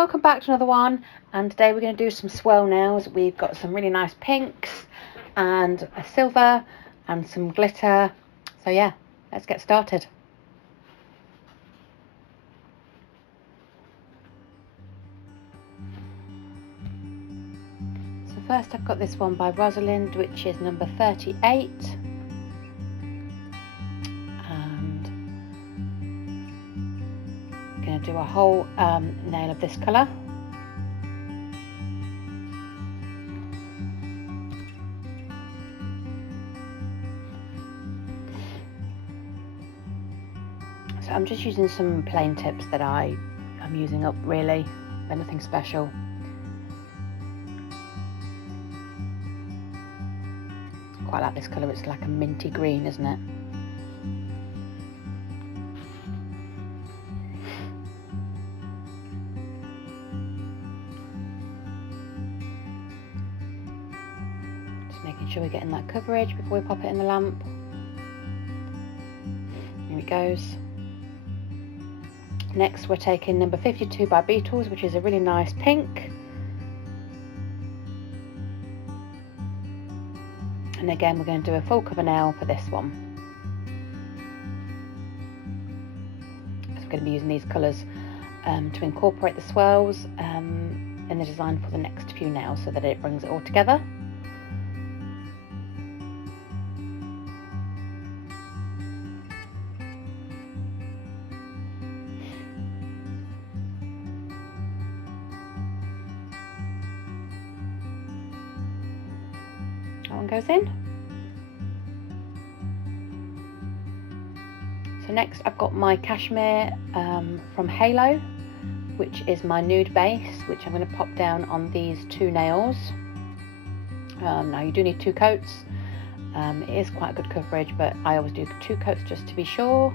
welcome back to another one, and today we're going to do some swirl nails. We've got some really nice pinks and a silver and some glitter, so yeah, let's get started. So first I've got this one by Rosalind, which is number 38, and I'm going to do a whole nail of this colour. So I'm just using some plain tips that I'm using up, really. They're nothing special. Quite like this colour, it's like a minty green, isn't it? Just making sure we're getting that coverage before we pop it in the lamp. Here it goes. Next we're taking number 52 by Beetles, which is a really nice pink. And again we're going to do a full cover nail for this one. So we're going to be using these colours to incorporate the swirls in the design for the next few nails, so that it brings it all together. That one goes in. So next I've got my cashmere from Halo, which is my nude base, which I'm going to pop down on these two nails. Now you do need 2 coats. It is quite a good coverage, but I always do 2 coats just to be sure.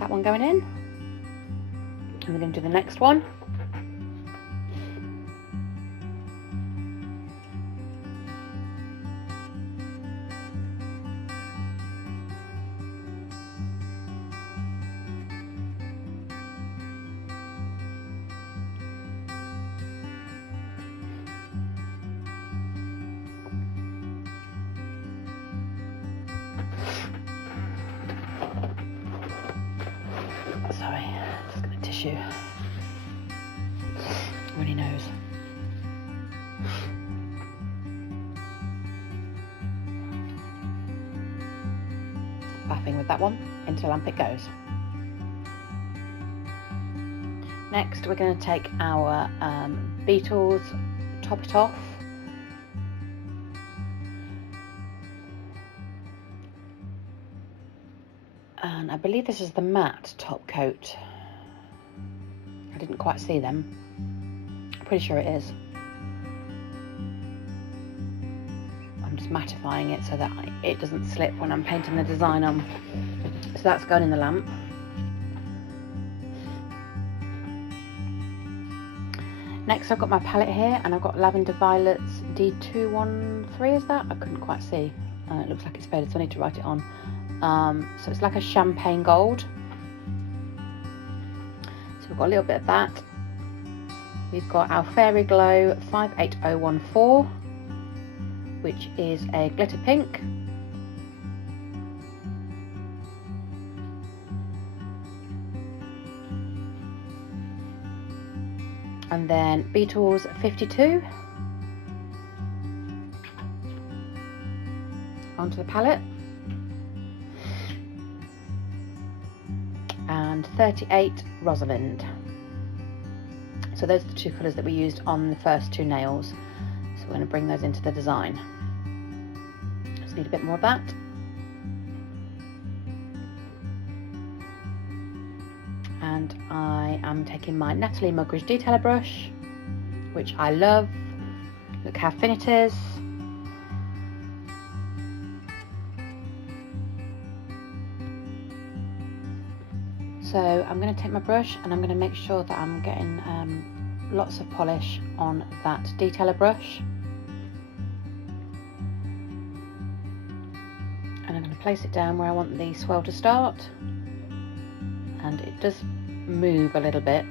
That one going in, and we're going to do the next one. Sorry, just got a tissue. Runny nose. Faffing with that one, into the lamp it goes. Next we're going to take our Beetles, top it off. And I believe this is the matte top coat. I didn't quite see them. Pretty sure it is. I'm just mattifying it so that it doesn't slip when I'm painting the design on. So that's going in the lamp. Next I've got my palette here, and I've got Lavender Violets D213, is that? I couldn't quite see. It looks like it's faded, so I need to write it on. So it's like a champagne gold. So we've got a little bit of that. We've got our Fairy Glow 58014, which is a glitter pink. And then Beetles 52 onto the palette. And 38 Rosalind. So those are the 2 colours that we used on the first 2 nails. So we're going to bring those into the design. Just need a bit more of that. And I am taking my Natalie Mugridge detailer brush, which I love. Look how thin it is. So I'm going to take my brush and I'm going to make sure that I'm getting lots of polish on that detailer brush. And I'm going to place it down where I want the swirl to start. And it does move a little bit.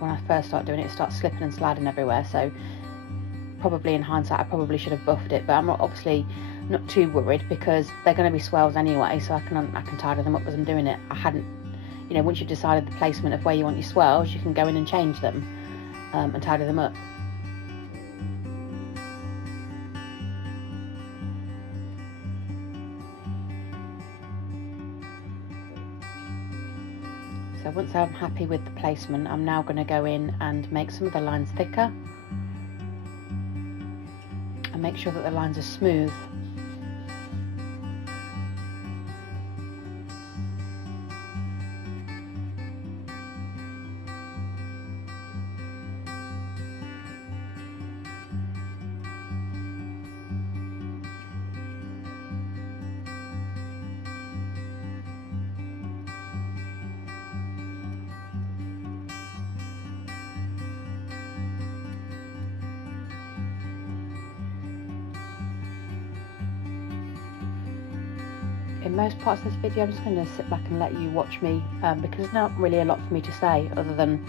When I first start doing it, it starts slipping and sliding everywhere. So probably in hindsight, I probably should have buffed it, but I'm obviously not too worried because they're going to be swirls anyway, so I can tidy them up as I'm doing it. I hadn't, you know, once you've decided the placement of where you want your swirls, you can go in and change them and tidy them up. So once I'm happy with the placement, I'm now going to go in and make some of the lines thicker and make sure that the lines are smooth. In most parts of this video, I'm just going to sit back and let you watch me because there's not really a lot for me to say other than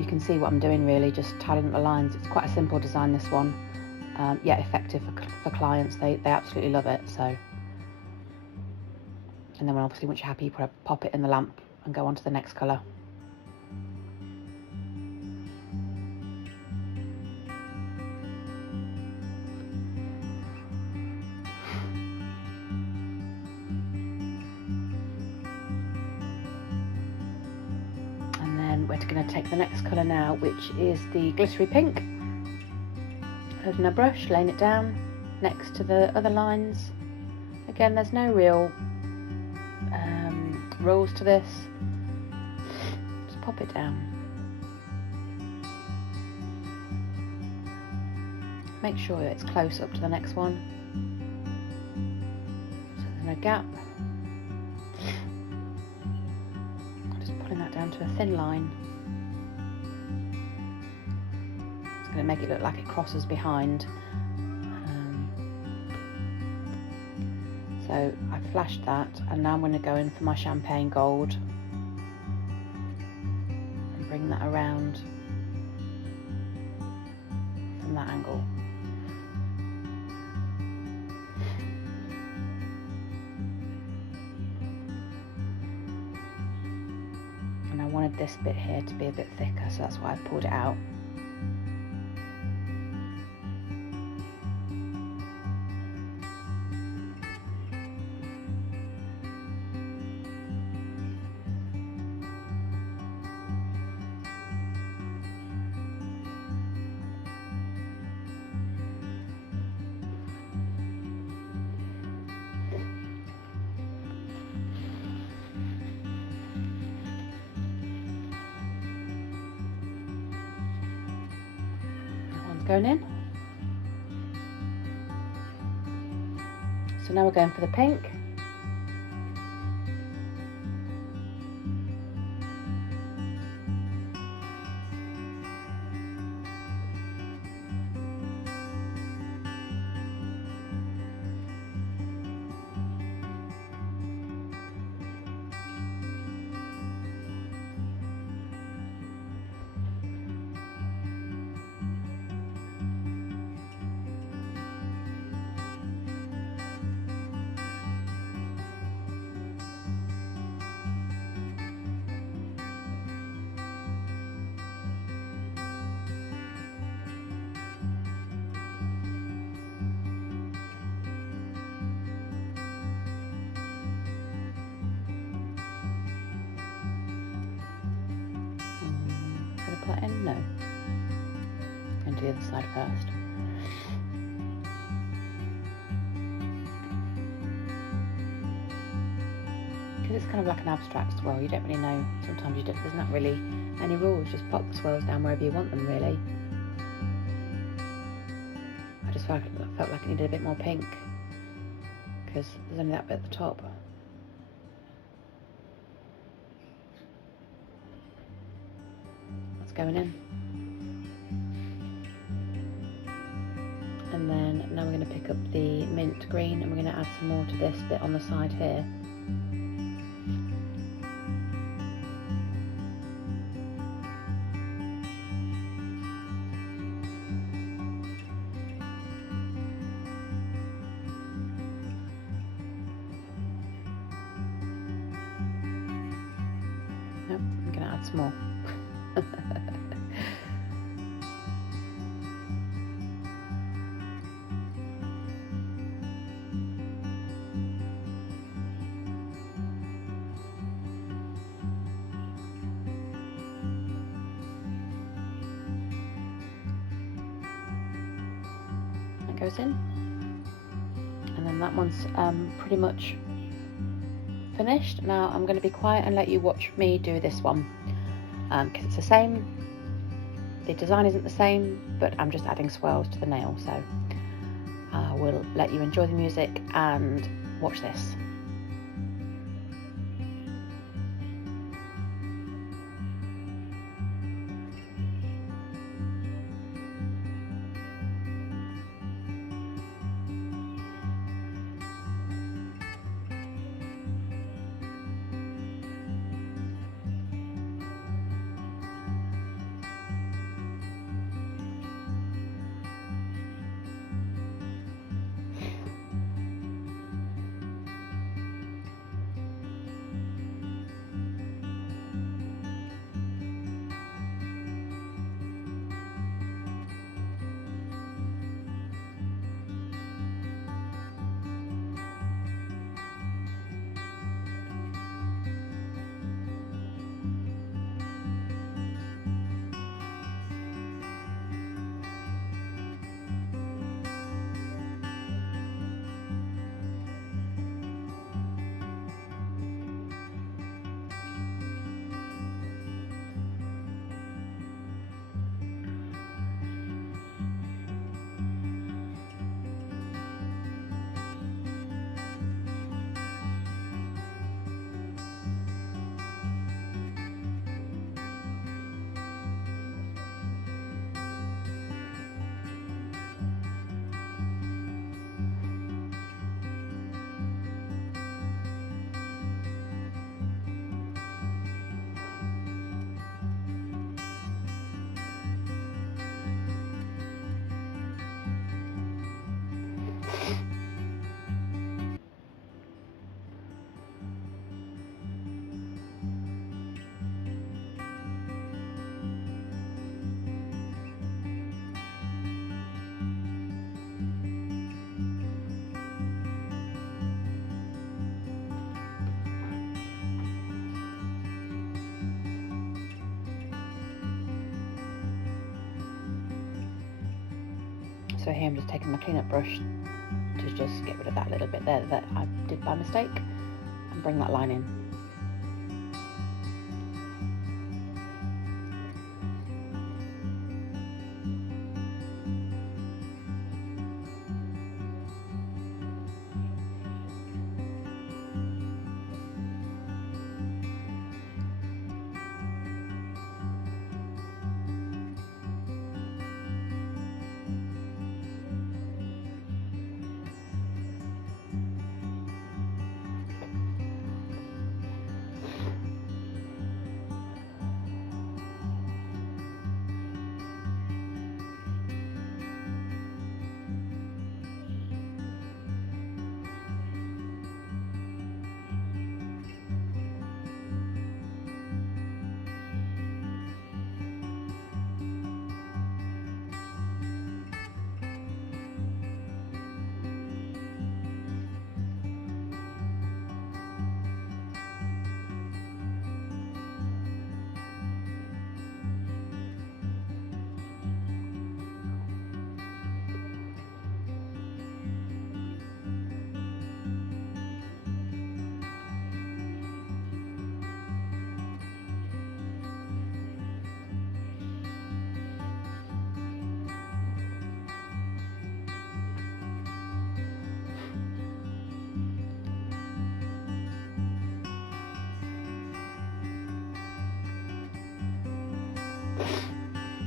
you can see what I'm doing, really, just tidying up the lines. It's quite a simple design, this one, yet effective for clients. They absolutely love it. So, and then obviously once you're happy, you pop it in the lamp and go on to the next colour. We're going to take the next colour now, which is the glittery pink. Holding a brush, laying it down next to the other lines. Again, there's no real rules to this. Just pop it down. Make sure that it's close up to the next one, so there's no gap. Pulling that down to a thin line. It's going to make it look like it crosses behind. So I flashed that, and now I'm going to go in for my champagne gold and bring that around from that angle. And I wanted this bit here to be a bit thicker, so that's why I pulled it out. Going in. So now we're going for the pink. Put that in? No. I'm going to do the other side first. Because it's kind of like an abstract swirl, you don't really know. Sometimes there's not really any rules, just pop the swirls down wherever you want them, really. I just felt like it needed a bit more pink because there's only that bit at the top. going in. And then now we're going to pick up the mint green and we're going to add some more to this bit on the side here. Nope, I'm going to add some more. That goes in, and then that one's pretty much finished. Now I'm going to be quiet and let you watch me do this one, because it's the same, the design isn't the same, but I'm just adding swirls to the nail, so we'll let you enjoy the music and watch this. So here I'm just taking my clean up brush to just get rid of that little bit there that I did by mistake and bring that line in.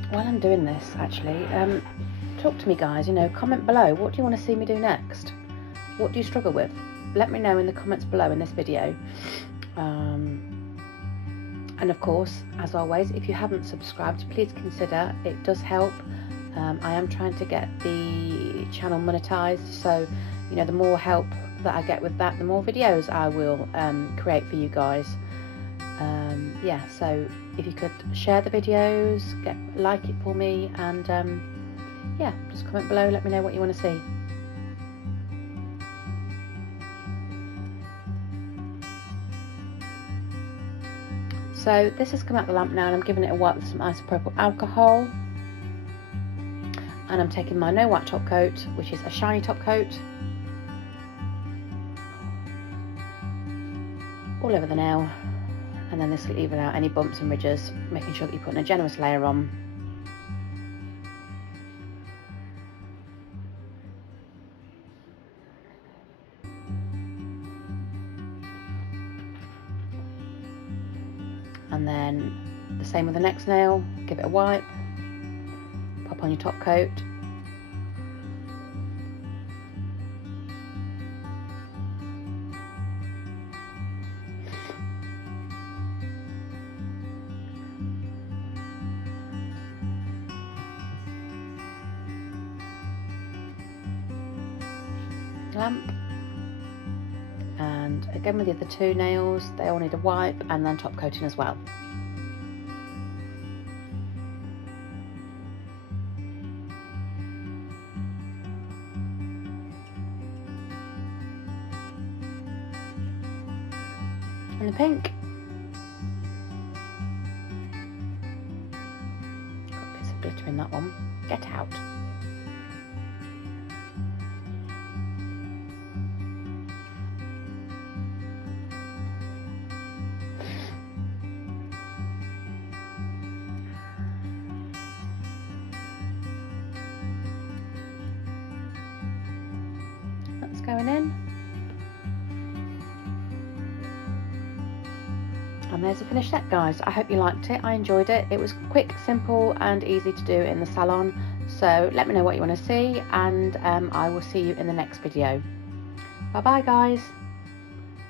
while I'm doing this, actually, talk to me, guys. You know, comment below. What do you want to see me do next? What do you struggle with? Let me know in the comments below in this video. And of course, as always, if you haven't subscribed, please consider. It does help. I am trying to get the channel monetized, so you know, the more help that I get with that, the more videos I will create for you guys. Yeah, so if you could share the videos, like it for me, and yeah, just comment below, let me know what you want to see. So this has come out the lamp now, and I'm giving it a wipe with some isopropyl alcohol, and I'm taking my no white top coat, which is a shiny top coat, all over the nail, and then this will even out any bumps and ridges, making sure that you're putting a generous layer on. And then the same with the next nail, give it a wipe, pop on your top coat. Lamp, and again with the other two nails, they all need a wipe and then top coating as well. And the pink, got bits of glitter in that one, get out. That's going in. And there's a finished set, guys. I hope you liked it. I enjoyed it. It was quick, simple and easy to do in the salon. So let me know what you want to see, and I will see you in the next video. Bye bye, guys.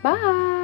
Bye.